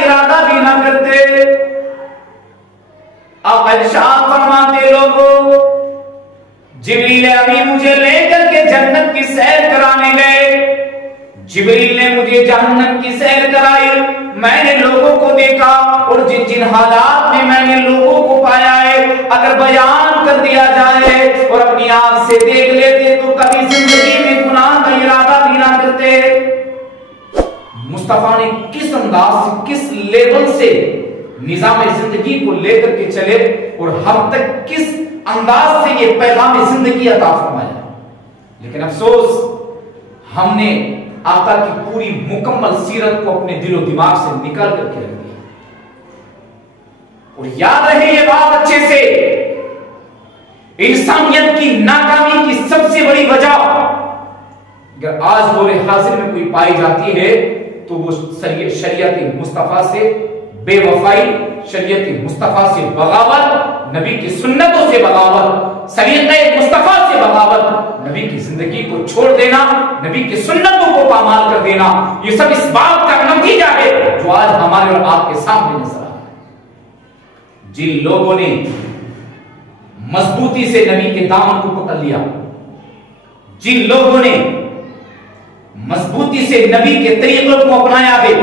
ارادہ بھی نہ کرتے۔ اب ارشاد فرماتے لوگوں، جبریل امین مجھے لے کر کے جنت کی سیر کرانے گئے، جبریل نے مجھے جہنم کی سیر کرائی، میں نے لوگوں کو دیکھا اور جن جن حالات میں میں نے لوگوں کو پایا ہے اگر بیان کر دیا جائے اور اپنی آنکھ سے دیکھ لیتے تو کبھی زندگی میں گناہ کا ارادہ بھی نہ کرتے۔ مصطفیٰ نے کس انداز سے، کس لیول سے نظام زندگی کو لے کر کے چلے اور ہم تک کس انداز سے یہ پیغام زندگی عطا فرمایا، لیکن افسوس ہم نے آقا کی پوری مکمل سیرت کو اپنے دل و دماغ سے نکال کر کے رکھ دیا۔ اور یاد رہے یہ بات اچھے سے، انسانیت کی ناکامی کی سب سے بڑی وجہ اگر آج دور حاضر میں کوئی پائی جاتی ہے تو وہ شریعت مصطفیٰ سے بے وفائی، شریعت مصطفیٰ سے بغاوت، نبی کی سنتوں سے بغاوت، شریعت مصطفیٰ سے بغاوت، نبی کی زندگی کو چھوڑ دینا، نبی کی سنتوں کو پامال کر دینا، یہ سب اس بات کا نتیجہ ہے جو آج ہمارے اور آپ کے سامنے نظر آ رہا ہے۔ جن لوگوں نے مضبوطی سے نبی کے دامن کو پکڑ لیا، جن لوگوں نے مضبوطی سے نبی کے طریقوں کو اپنایا ہے،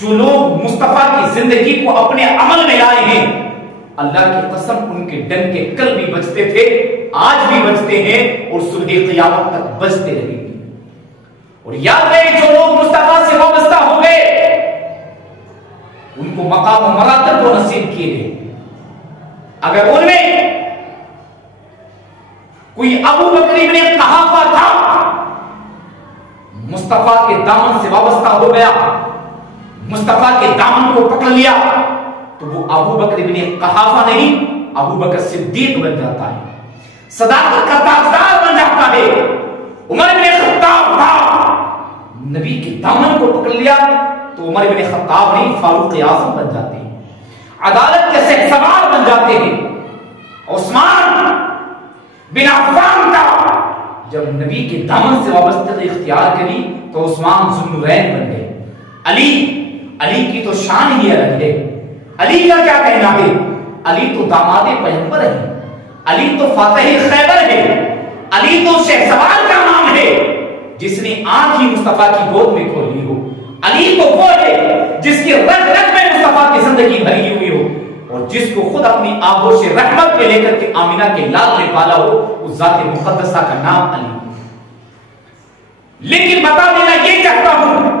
جو لوگ مصطفیٰ کی زندگی کو اپنے عمل میں لائے ہیں، اللہ کی قسم ان کے ڈن کے کل بھی بجتے تھے، آج بھی بجتے ہیں اور صبح قیامت تک بجتے رہیں گے۔ اور یاد رہے جو لوگ مصطفیٰ سے وابستہ ہو گئے ان کو مقام و مراتب کو نصیب کیے گئے۔ اگر ان میں کوئی ابو بکر ابن قحافہ تھا، مصطفیٰ کے دامن سے وابستہ ہو گیا، مصطفیٰ کے دامن کو پکڑ لیا، تو وہ ابو بکر ابن قحافہ نہیں، ابو بکر صدیق بن جاتا ہے، صداقت کا تاجدار بن جاتا ہے۔ عمر بن خطاب تھا، نبی کے دامن کو پکڑ لیا تو عمر بن خطاب نہیں، فاروق اعظم بن جاتے ہیں، عدالت کے شہسوار بن جاتے ہیں۔ عثمان بن عفان تھا، جب نبی کے دامن سے وابستگی اختیار کری تو عثمان ذو النورین بن گئے۔ علی کی تو شان ہی الگ ہے، علی کا کیا کہنا ہے؟ علی تو داماد پیغمبر ہے، علی تو فاتح خیبر ہے، علی تو شہسوار کا نام ہے جس نے آنکھ ہی مصطفیٰ کی گود میں کھول لی ہو۔ علی تو وہ ہے جس کی رگ رگ میں مصطفیٰ کی زندگی بھری ہوئی ہو اور جس کو خود اپنی آغوش رحمت پہ لے کر کے آمینہ کے لال میں پالا ہو، اس ذات مقدسہ کا نام علی۔ لیکن بتا دینا یہ چاہتا ہوں،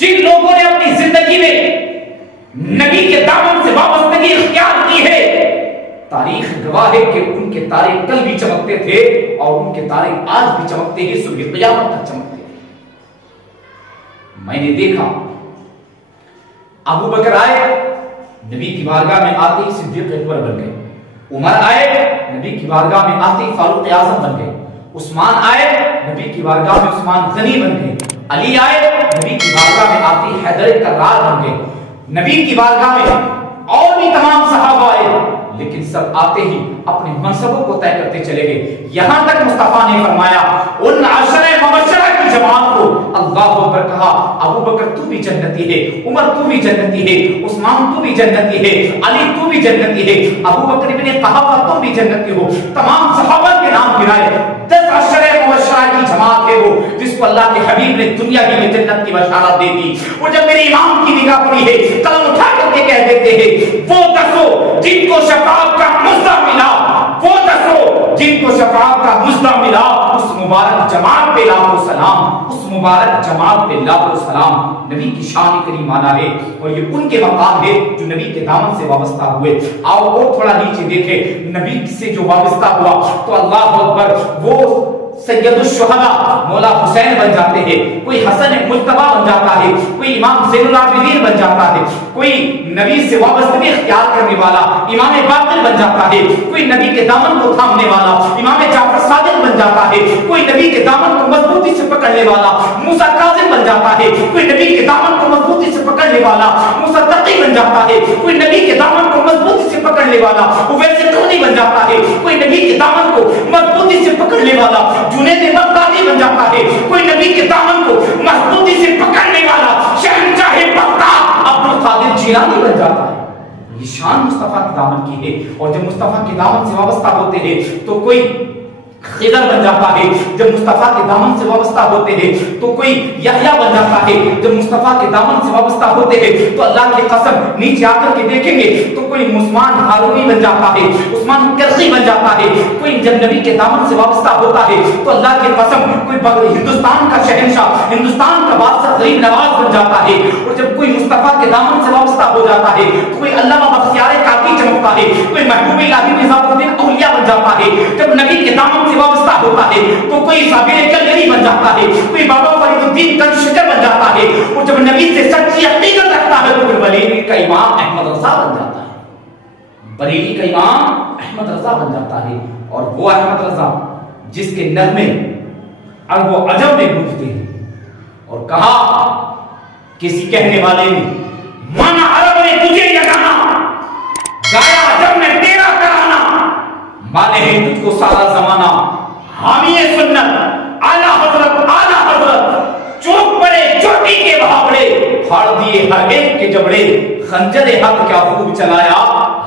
جن لوگوں نے اپنی زندگی میں نبی کے دامن سے وابستگی اختیار کی ہے، تاریخ گواہ ہے کہ ان کے تارے کل بھی چمکتے تھے اور ان کے تارے آج بھی چمکتے ہیں، صبح قیامت تک چمکتے ہیں۔ میں نے دیکھا ابو بکر آئے، نبی کی بارگاہ میں آتے ہی صدیق اکبر بن گئے، عمر آئے، نبی کی بارگاہ میں آتے ہی فاروق اعظم بن گئے، عثمان آئے، نبی کی بارگاہ میں عثمان غنی بن گئے، علی آئے، نبی کی بارگاہ میں آتے ہی حیدر کرار بن گئے، نبی کی بارگاہ میں اور بھی تمام صحابہ آئے، لیکن سب آتے ہی اپنے منصبوں کو طے کرتے چلے گئے۔ یہاں تک مصطفیٰ نے فرمایا ان عشرہ مبشرہ کی جماعت کو اللہ اکبر کہا، ابو بکر تو بھی جنتی ہے، عمر تو بھی جنتی ہے، عثمان تو بھی جنتی ہے، علی تو بھی جنتی ہے، ابو بکر ابن قحافہ تم بھی جنتی ہو۔ تمام صحابہ کے نام گرائے، 10 عشرہ مبشرہ کی جماعت ہے وہ جس کو اللہ کے حبیب نے دنیا کی جنت کی بشارت دے دی۔ وہ جب میرے امام کی نگاہ پڑی ہے، قلم اٹھا کر کے کہہ دیتے ہیں وہ 10 جن کو شفاعت کا مزدہ ملا، وہ 10 جن کو شفاعت کا مزدہ ملا، اس مبارک جماعت پہ لاکھوں سلام، اس مبارک جماعت پہ لاکھوں سلام۔ نبی کی شان کریمانہ ہے اور یہ ان کے مقام ہے جو نبی کے دامن سے وابستہ ہوئے۔ آؤ اور تھوڑا نیچے دیکھیں، نبی سے جو وابستہ ہوا تو اللہ اکبر وہ سید الشہداء مولا حسین بن جاتے ہیں، کوئی حسن مجتبی بن جاتا ہے، کوئی امام زین العابدین بن جاتا ہے، کوئی نبی سے وابستگی اختیار کرنے والا امام باقر بن جاتا ہے، کوئی نبی کے دامن کو تھامنے والا امام جعفر صادق بن جاتا ہے، کوئی نبی کے دامن کو مضبوطی سے پکڑنے والا موسیٰ کاظم بن جاتا ہے، کوئی نبی کے دامن کو مضبوطی سے پکڑنے والا موسیٰ تقی بن جاتا ہے، کوئی نبی کے دامن کو مضبوطی سے پکڑنے والا اویس قرنی بن جاتا ہے، کوئی نبی کے دامن کو مضبوطی سے پکڑنے والا جنید بغدادی بن جاتا ہے، کوئی نبی کے دامن کو مضبوطی سے پکڑنے والا شہنشاہ بغداد عبد جیلانی بن جاتا ہے. یہ شان مصطفیٰ کے دامن کی ہے. اور جب مصطفیٰ کے دامن سے وابستہ ہوتے ہیں تو کوئی خضر بن جاتا ہے. جب مصطفیٰ کے دامن سے وابستہ ہوتے ہیں تو کوئی یحییٰ بن جاتا ہے. جب مصطفیٰ کے دامن سے وابستہ ہوتے ہیں تو اللہ کی قسم نیچے آ کر کے دیکھیں گے تو کوئی عثمان ہارونی بن جاتا ہے, عثمان کرخی بن جاتا ہے. کوئی جب نبی کے دامن سے وابستہ ہوتا ہے تو اللہ کی قسم کوئی ہندوستان کا شہنشاہ, ہندوستان کا بادشاہ غریب نواز بن جاتا ہے. اور جب کوئی مصطفیٰ کے دامن سے وابستہ ہو جاتا ہے تو کوئی علامہ بختیار کاکی چمکتا ہے, کوئی محبوب الہی نظام الدین اولیاء بن جاتا ہے. جب نبی کے دامن سے وابستہ ہوتا ہے تو کوئی صابر کلگری بن جاتا ہے, کوئی بابا فرید الدین کنشکر بن جاتا ہے. اور جب نبی سے سچی عقیدت رکھتا ہے تو پھر بریلی کا امام احمد رضا بن جاتا ہے. بریلی کا امام احمد رضا بن جاتا ہے. اور وہ احمد رضا جس کے نغمے عرب و عجم میں گونجتے ہیں. اور کہا کسی کہنے والے نے مانا عرب نے تجھے جگانا, گایا عجم میں تیرا کرانا, مانے ہیں تجھ کو سارا زمانہ. حامی سنت اعلیٰ حضرت چوک پڑے چوٹی کے بہاوڑے, پھاڑ دیے ہر ایک کے جبڑے, خنجر حق کیا خوب چلایا.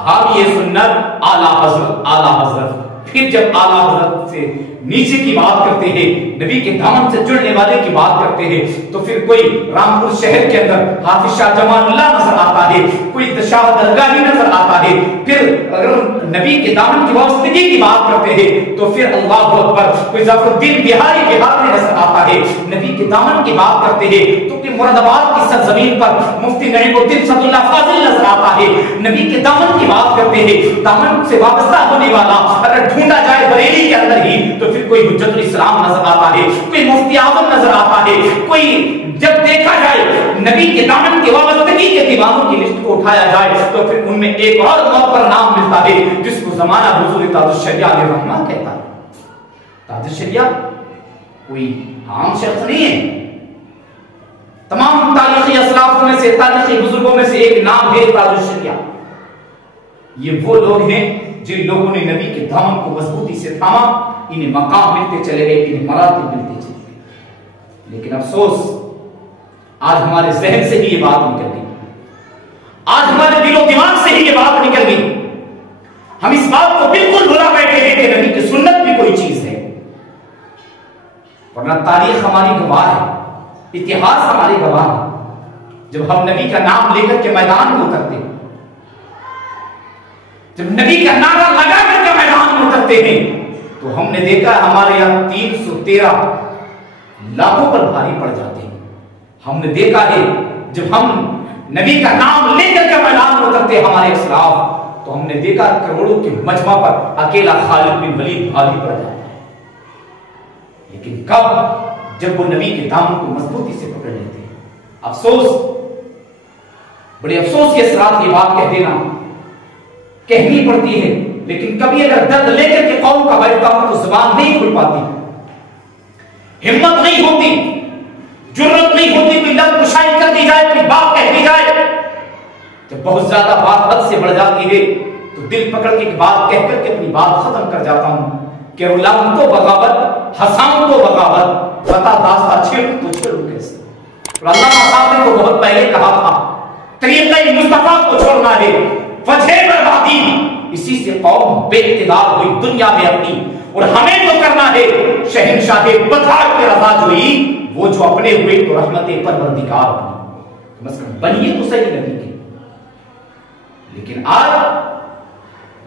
حامی سنت اعلیٰ حضرت. پھر جب اعلیٰ حضرت سے نیچے کی بات کرتے ہیں, نبی کے دامن سے جڑنے والے کی بات کرتے ہیں, تو پھر کوئی رامپور شہر کے اندر حافظ شاہ جمال اللہ نظر آتا ہے, کوئی شاہ درگاہی نظر آتا ہے. پھر اگر نبی کے دامن کی وابستگی کی بات کرتے ہیں تو پھر اللہ اکبر کوئی ظفر الدین بہاری بہار میں نظر آتا ہے. نبی کے دامن کی بات کرتے ہیں تو کہ مراد آباد کی سرزمین پر مفتی نعیم الدین صد اللہ فاضل نظر آتا ہے. نبی کے دامن کی بات کرتے ہیں, دامن سے وابستہ ہونے والا اگر ڈھونڈا جائے بریلی کے اندر ہی تو پھر کوئی حجت الاسلام نظر آتا ہے, کوئی مفتی اعظم نظر آتا ہے. کوئی جب دیکھا جائے نبی کے دامن کی وابستگی کے دیوانوں کی لسٹ کو اٹھایا جائے تو پھر ان میں ایک اور موقع نام ملتا ہے جس کو زمانہ حضور تاج الشریعہ علیہ الرحمہ کہتا ہے. تاج الشریعہ کوئی عام شخص نہیں ہے. تمام تاریخی اسلافوں میں سے, تاریخی بزرگوں میں سے ایک نام ہے تاج الشریعہ. یہ وہ لوگ ہیں جن لوگوں نے نبی کے دامن کو مضبوطی سے تھاما. انہیں مقام ملتے چلے گئے, انہیں مراتب ملتے چلے گئے. لیکن افسوس آج ہمارے ذہن سے ہی یہ بات نکل گئی, آج ہمارے دل و دماغ سے ہی یہ بات نکل گئی. ہم اس بات کو بالکل بھلا بیٹھے ہیں کہ نبی کی سنت بھی کوئی چیز ہے. ورنہ تاریخ ہماری گواہ ہے, اتہاس ہماری گواہ ہے. جب ہم نبی کا نام لے کر کے میدان میں اترتے ہیں, جب نبی کا نعرہ لگا کر کے میدان میں اترتے ہیں تو ہم نے دیکھا ہمارے یہاں 313 لاکھوں پر بھاری پڑ جاتے ہیں. ہم نے دیکھا ہے جب ہم نبی کا نام لے کر کے میدان میں اترتے ہمارے اسلاف تو ہم نے دیکھا کروڑوں کے مجمع پر اکیلا خالد بن ولید بھاری پڑ جاتا ہے. لیکن کب؟ جب وہ نبی کے دامن کو مضبوطی سے پکڑ لیتے ہیں. افسوس, بڑے افسوس کے ساتھ یہ بات کہہ دینا کہنی پڑتی ہے, لیکن کبھی اگر درد لے کر کے قوم کا بیٹھتا ہوں تو زبان نہیں کھل پاتی, ہمت نہیں ہوتی, جرت نہیں ہوتی, کوئی لب کشائی کر دی جائے, کوئی بات کہہ دی جائے. جب بہت زیادہ بات حد سے بڑھ جاتی ہے تو دل پکڑ کے بات کہہ کر کے اپنی بات ختم کر جاتا ہوں کہ غلام تو بغاوت, حسام تو بغاوت, بتا داستہ چھیڑ تو چھیڑوں کیسے. علامہ صاحب نے تو بہت پہلے کہا تھا طریقہ مصطفیٰ کو چھوڑنا ہے وجہ بربادی. اسی سے قوم بے اقتدار ہوئی دنیا میں اپنی, اور ہمیں تو کرنا ہے شہنشاہ بدھار کے رضا جوئی, وہ جو اپنے ہوئے تو رحمت پروردگار بنی. مثلا بنیے تو صحیح نبی کے. لیکن آج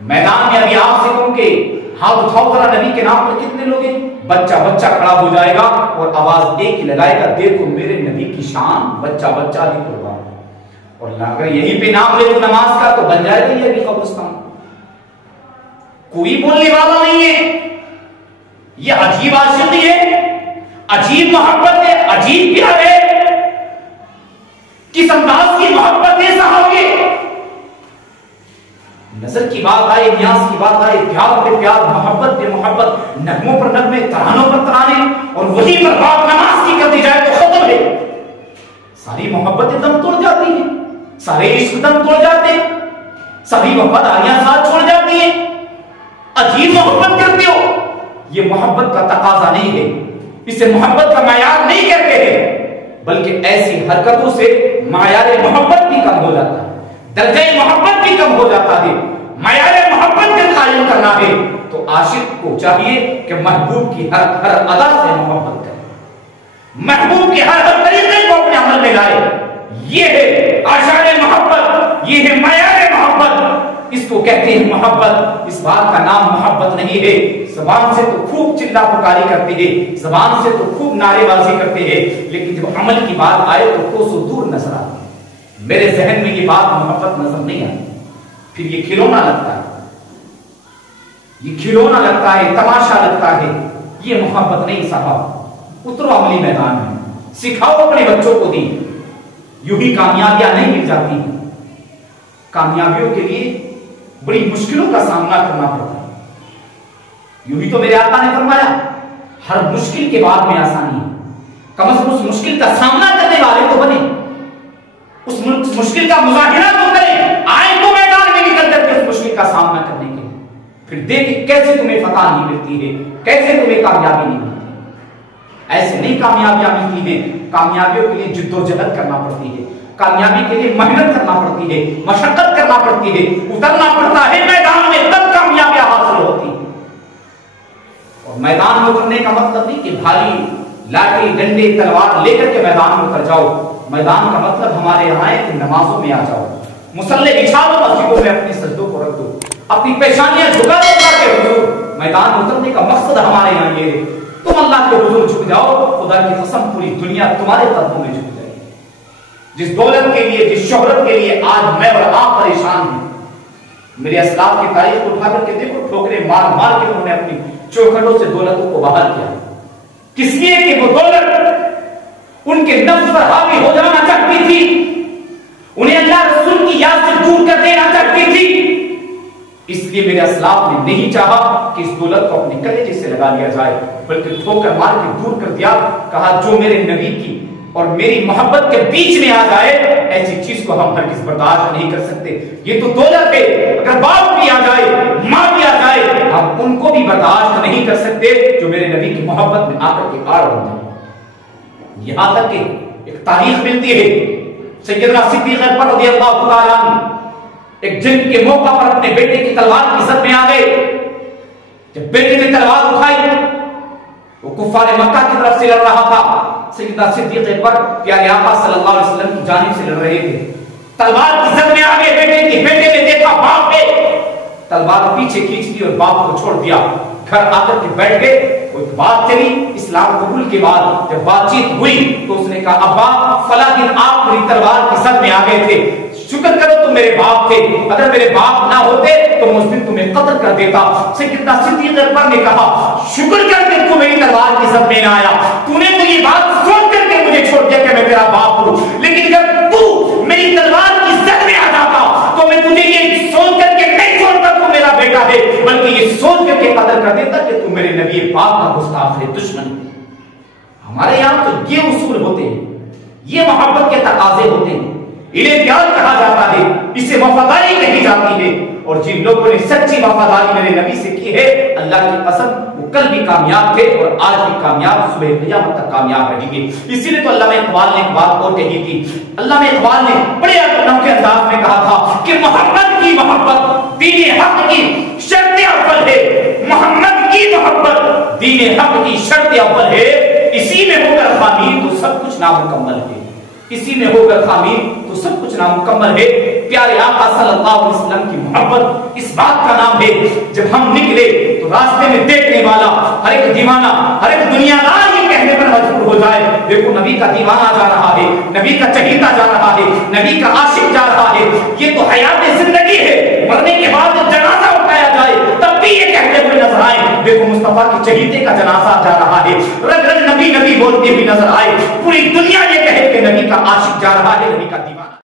میدان میں ابھی آپ سے کہوں کہ ہاتھ اٹھاؤ ذرا نبی کے نام پر کتنے لوگ ہیں, بچہ بچہ کھڑا ہو جائے گا اور آواز ایک ہی لگائے گا, دیکھو میرے نبی کی شان, بچہ بچہ ہی قربان. اور اگر یہیں پہ نام لے تو نماز کا تو بن جائے گا یہ بھی قبرستان. کوئی بولنے والا نہیں ہے. یہ عجیب عاشقی ہے, عجیب محبت ہے, عجیب پیار ہے. کس انداز کی محبت ہے صاحب یہ. نظر کی بات آئے, نیاز کی بات آئے, پیار پہ پیار, محبت پہ محبت, نغموں پر نغمے, ترانوں پر ترانے, اور وہی پر بات نماز کی کر دی جائے تو ختم ہے. ساری محبتیں دم توڑ جاتی ہیں, سارے عشق دم توڑ جاتے ہیں, سبھی وفاداریاں ساتھ چھوڑ جاتی ہیں. عجیب محبت کرتے ہو. یہ محبت کا تقاضا نہیں ہے, اسے محبت کا معیار نہیں کہتے ہیں, بلکہ ایسی حرکتوں سے معیار محبت بھی کم ہو جاتا ہے. درجہ محبت بھی کم ہو جاتا ہے، معیار محبت کا قائم کرنا ہے تو عاشق کو چاہیے کہ محبوب کی ہر ادا سے محبت کرے، محبوب کے ہر طریقے کو اپنے عمل میں لائے۔ یہ ہے آشار محبت، یہ ہے معیار محبت، اس کو کہتے ہیں محبت۔ اس بات کا نام محبت نہیں ہے۔ زبان سے تو خوب چلا پکاری کرتے ہیں، زبان سے تو خوب نعرے بازی کرتے ہیں، لیکن جب عمل کی بات آئے تو کوسوں دور نظر آتی ہے۔ میرے ذہن میں یہ بات محبت نظر نہیں آتی، پھر یہ کھلونا لگتا ہے، یہ کھلونا لگتا ہے، تماشا لگتا ہے۔ یہ محبت نہیں صاحب، اترو عملی میدان میں، سکھاؤ اپنے بچوں کو دین۔ یوں ہی کامیابیاں نہیں مل جاتی، کامیابیوں کے لیے بڑی مشکلوں کا سامنا کرنا پڑتا ہے۔ یوں ہی تو میرے آقا نے فرمایا ہر مشکل کے بعد میں آسانی ہے، کم از کم اس مشکل کا سامنا کرنے والے تو بنے، اس مشکل کا مظاہرہ تو کریں، آئیں تو میدان میں نکل کر کے اس مشکل کا سامنا کرنے کے، پھر دیکھیں کیسے تمہیں فتح نہیں ملتی ہے، کیسے تمہیں کامیابی نہیں ملتی۔ ایسے نہیں کامیابیاں ملتی ہیں، کامیابیوں کے لیے جد و جہد کرنا پڑتی ہے، کامیابی کے لیے محنت کرنا پڑتی ہے، مشقت کرنا پڑتی ہے، اترنا پڑتا ہے میدان میں، تب کامیابیاں حاصل ہوتی ہیں۔ اور میدان میں اترنے کا مطلب نہیں کہ بھاری لاٹھی ڈنڈے تلوار لے کر کے میدان میں اتر جاؤ، میدان کا مطلب ہمارے یہاں ہے کہ نمازوں میں آ جاؤ، مصلی بچھا دو، مسجدوں میں اپنے سجدوں کو رکھ دو، اپنی پیشانیاں جھکا دو اللہ کے حضور۔ میدان میں اترنے کا مقصد ہمارے یہاں یہ ہے، تم اللہ کے حضور جھک جاؤ، خدا کی قسم پوری دنیا تمہارے قدموں میں جھک جائے گی۔ جس دولت کے لیے، جس شہرت کے لیے آج میں اور آپ پریشان ہیں، میرے اسلاف کی تاریخ کو اٹھا کر کے دیکھو، ٹھوکرے مار مار کے انہوں نے اپنی چوکھٹوں سے دولتوں کو باہر کیا، کس لیے کہ وہ دولت ان کے نفس پر حاوی ہو جانا چاہتی تھی، انہیں اللہ رسول کی یاد سے دور کر دینا چاہتی تھی۔ اس لیے میرے اسلاف نے نہیں چاہا کہ اس دولت کو اپنے کلیجے سے لگا لیا جائے، بلکہ ٹھوکر مار کے دور کر دیا، کہا جو میرے نبی کی اور میری محبت کے بیچ میں آ جائے ایسی چیز کو ہم ہرگز برداشت نہیں کر سکتے۔ یہ تو دولت ہے، اگر باپ بھی آ جائے، ماں بھی آ جائے، ہم ان کو بھی برداشت نہیں کر سکتے جو میرے نبی کی محبت میں آ کر کے آڑ بن جائے۔ یہاں تک کہ ایک تاریخ ملتی ہے، سیدنا صدیق اکبر رضی اللہ تعالیٰ عنہ ایک جنگ کے موقع پر اپنے بیٹے کی تلوار کی زد میں آ گئے۔ جب بیٹے نے تلوار اٹھائی، وہ کفار مکہ کی طرف سے لڑ رہا تھا، سیدنا صدیق اکبر پیارے آقا صلی اللہ علیہ وسلم کی جانب سے لڑ رہے تھے، تلوار کی زد میں آ گئے بیٹے کی۔ بیٹے نے دیکھا باپ ہے، تلوار پیچھے کھینچ دی اور باپ کو چھوڑ دیا، گھر آ کر کے بیٹھ گئے۔ کوئی بات چلی اسلام قبول کے بعد، جب بات چیت ہوئی تو اس نے کہا ابا فلاں دن آپ میری تلوار کی زد میں آ گئے تھے، شکر کرو تم میرے باپ تھے، اگر میرے باپ نہ ہوتے تو میں اس دن تمہیں قتل کر دیتا۔ سیدنا صدیق اکبر نے کہا شکر کر کے تو میری تلوار کی زد میں نہ آیا، تو نے تو یہ بات سن کر کے مجھے چھوڑ دیا کہ میں تیرا باپ ہوں، لیکن اگر تو میری تلوار کی زد میں آ جاتا تو میں تجھے یہ سوچ کر کے نہیں چھوڑتا تو میرا بیٹا ہے، بلکہ یہ سوچ کر کے قتل کر دیتا کہ تو میرے نبی پاک کا گستاخ ہے، دشمن۔ ہمارے یہاں تو یہ اصول ہوتے ہیں، یہ محبت کے تقاضے ہوتے ہیں، انہیں پیار کہا جاتا ہے، اسے وفاداری کہی جاتی ہے۔ اور جن لوگوں نے سچی وفاداری میرے نبی سے کی ہے، اللہ کی قسم وہ کل بھی کامیاب تھے اور آج بھی کامیاب، صبح قیامت تک کامیاب رہیں گے۔ اسی لیے تو علامہ اقبال نے ایک بات اور کہی تھی، علامہ اقبال نے بڑے انوکھے انداز میں کہا تھا کہ محمد کی محبت دین حق کی شرط اول ہے، محمد کی محبت دین حق کی شرط اول ہے، اسی میں ہو کر خامی تو سب کچھ نامکمل ہے، اسی میں ہو کر خامی تو سب کچھ نامکمل ہے۔ پیارے آقا صلی اللہ علیہ وسلم کی محبت اس بات کا نام ہے، جب ہم نکلے تو راستے میں دیکھنے والا ہر ایک دیوانہ، ہر ایک دنیا دار یہ کہنے پر مجبور ہو جائے دیکھو نبی کا دیوانہ جا رہا ہے، نبی کا چہیتا جا رہا ہے، نبی کا عاشق جا رہا ہے۔ یہ تو حیات زندگی ہے، مرنے کے بعد جب جنازہ اٹھایا جائے تب بھی یہ کہتے ہوئے نظر آئے دیکھو مصطفیٰ کے چہیتے کا جنازہ جا رہا ہے، رگ رگ نبی نبی بولتے ہوئے نظر آئے، پوری دنیا یہ کہے کہ نبی کا عاشق جا رہا ہے، نبی کا دیوانہ۔